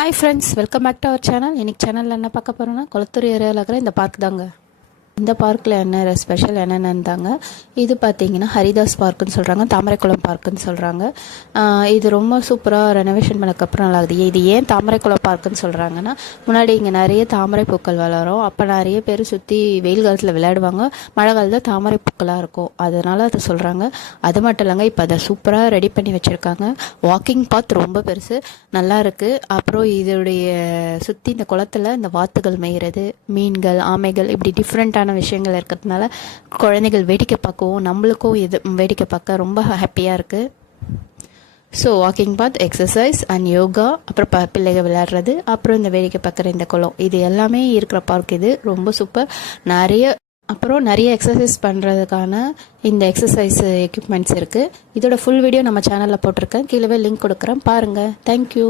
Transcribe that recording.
Hi friends, welcome back to our channel. இன்னைக்கு சேனலில் என்ன பார்க்க போகிறோன்னா, கொளத்தூர் ஏரியாவில் இருக்கிற இந்த பார்க் தாங்க. இந்த பார்க்கில் என்ன ஸ்பெஷல் என்னென்னு தாங்க. இது பார்த்தீங்கன்னா ஹரிதாஸ் பார்க்குன்னு சொல்கிறாங்க, தாமரைக்குளம் பார்க்குன்னு சொல்கிறாங்க. இது ரொம்ப சூப்பராக ரெனோவேஷன் பண்ணக்கப்புறம் நல்லாகுது. இது ஏன் தாமரைக்குளம் பார்க்குன்னு சொல்கிறாங்கன்னா, முன்னாடி இங்கே நிறைய தாமரை பூக்கள் வளரும். அப்போ நிறைய பேர் சுற்றி வெயில் காலத்தில் விளையாடுவாங்க, மழை காலத்தில் தாமரை பூக்களாக இருக்கும், அதனால் அதை சொல்கிறாங்க. அது மட்டும் இல்லைங்க, இப்போ அதை சூப்பராக ரெடி பண்ணி வச்சுருக்காங்க. வாக்கிங் பாத் ரொம்ப பெருசு, நல்லா இருக்குது. அப்புறம் இதோடைய சுற்றி இந்த குளத்தில் இந்த வாத்துகள் மேய்கிறது, மீன்கள், ஆமைகள், இப்படி டிஃப்ரெண்ட்டான விஷயங்கள் இருக்கிறதுனால குழந்தைகள் வேடிக்கை பார்க்கவும் நம்மளுக்கும் இது வேடிக்கை பார்க்க ரொம்ப ஹாப்பியாக இருக்குது. So walking path, exercise and yoga, அப்புறம் பிள்ளைகள் விளையாடுறது, அப்புறம் இந்த வேடிக்கை பார்க்குற இந்த குளம், இது எல்லாமே இருக்கிற பார்க். இது ரொம்ப சூப்பர். நிறைய எக்ஸசைஸ் பண்ணுறதுக்கான இந்த எக்ஸசைஸ் எக்யூப்மெண்ட்ஸ் இருக்குது. இதோட ஃபுல் வீடியோ நம்ம சேனலில் போட்டிருக்கேன், கீழே லிங்க் கொடுக்குறேன், பாருங்கள். தேங்க்யூ.